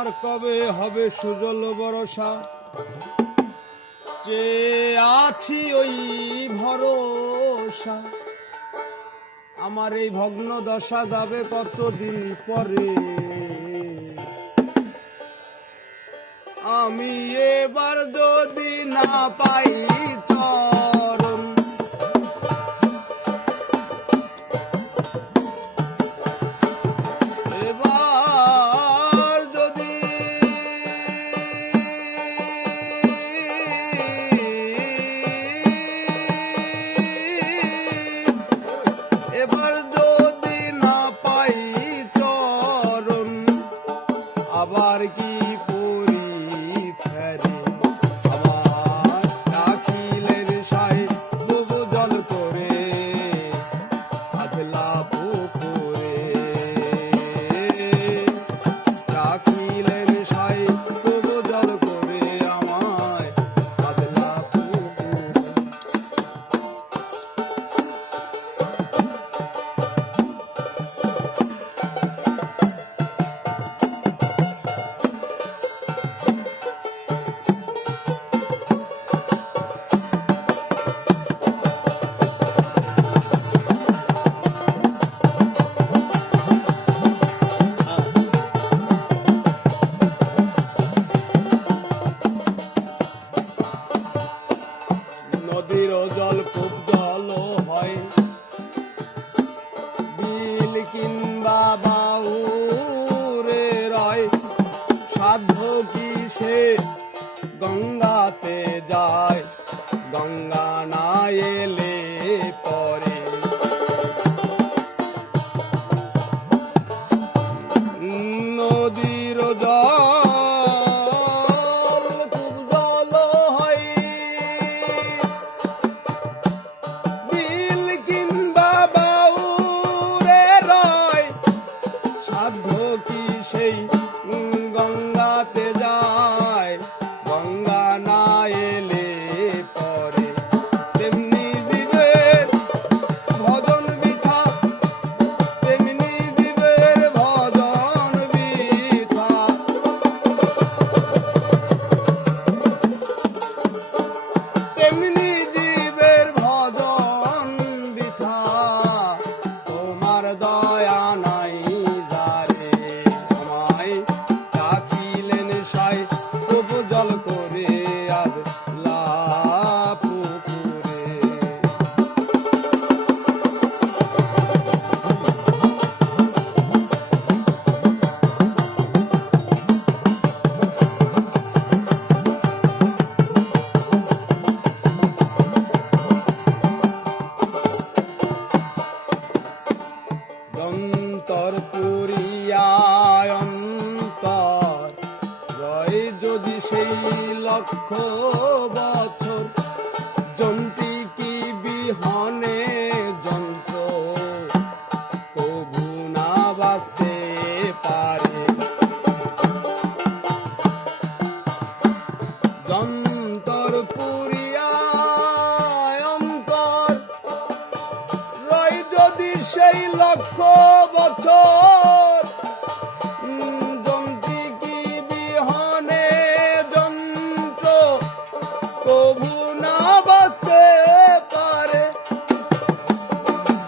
আমার কবে হবে সুজল বরষা, চেয়ে আছি ওই ভরসা। আমার এই ভগ্ন দশা যাবে কতদিন পরে, আমি এবার যদি না পাই চরণ, এবার যদি না পাই চরণ, আবার কি করি ফেরে আমার ডাকিলের সাই তবু জল করে আধলা পুকুরে। ডাকিলের সাই তবু জল করে আমায় আধলা পুকুরে। নদীর জল খুব জল হয়, বিল কিংবা বাউরে রয়, সাধ্য কি সে গঙ্গাতে যায়, গঙ্গা না এলে পরে। নদীর জল খুব জল হয়, বিল কিংবা বাউরে রয়, সাধ্য কি সেই গঙ্গাতে যায়, গঙ্গা না এলে পরে। তেমনি জীবের ভজন বৃথা, তেমনি জীবের ভজন বৃথা, তেমনি জীবের ভজন বৃথা। তোমার দয়া নাই যারে আমায় ডাকিলেন সাই তবু জল করে আধলা পুকুরে। অন্তর পুরিয়ায় অন্তর রয় যদি সেই লক্ষ বছর, জন্তি কি বিহনে যন্ত্র কভু না বাঁচতে পারে। যন্তর পুরিয়ায় অন্তর রয় যদি সেই লক্ষ বছর, যন্ত্রী কি বিহনে যন্ত্র কভু না বাঁচতে পারে।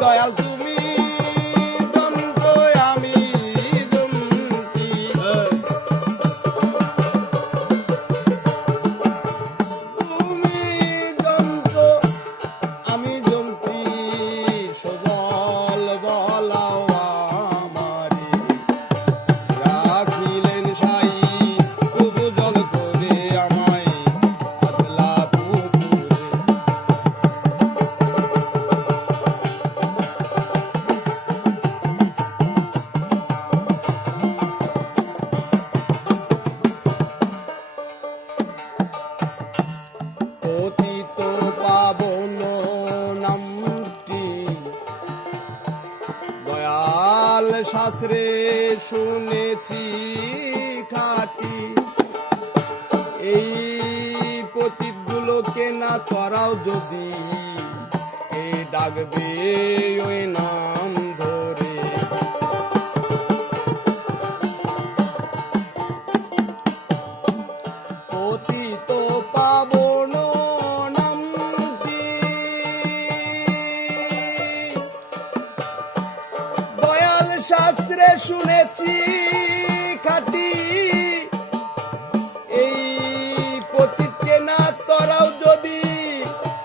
দয়াল তুমি যন্ত্র আমি যন্ত্রী, তুমি যন্ত্র আমি যন্ত্রী, সবল বলাও আমারে। রাখিলেন সাই তবু জল করে আমায় আধলা পুকুরে। পতিত পাবন নামটি দয়াল শাস্ত্রে শুনেছি খাটি, এই পতিতগুলোকে না তরাও যদি এ ডাকবে ওই নাম ধরে। শাস্ত্রে শুনেছি খাটি এই পতিতকে না তরাও যদি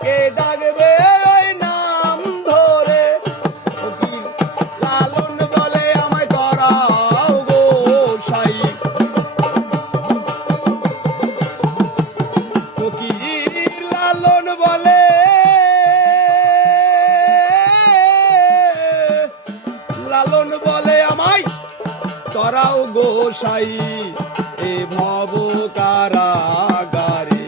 কে ডাকবে ওই নাম ধরে ফকির লালন বলে আমায় তরাও গোসাই ফকির লালন বলে লালন বলে আমায় তরাও গোসাই এ ভব কারাগারে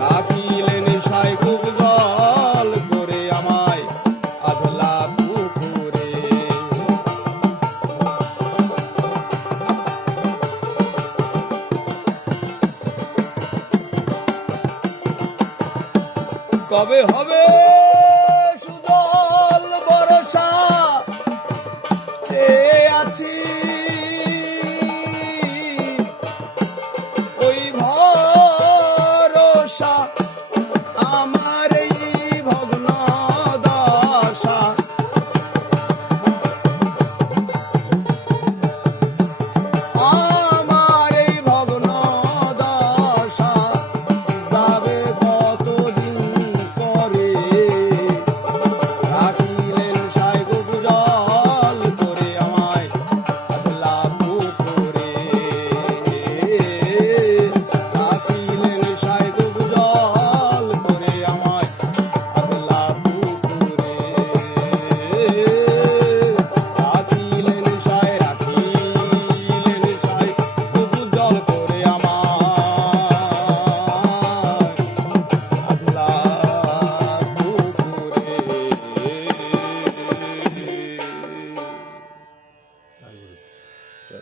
রাখিলেন সাই খুব জল করে আমায় আধলা পুকুরে কবে হবে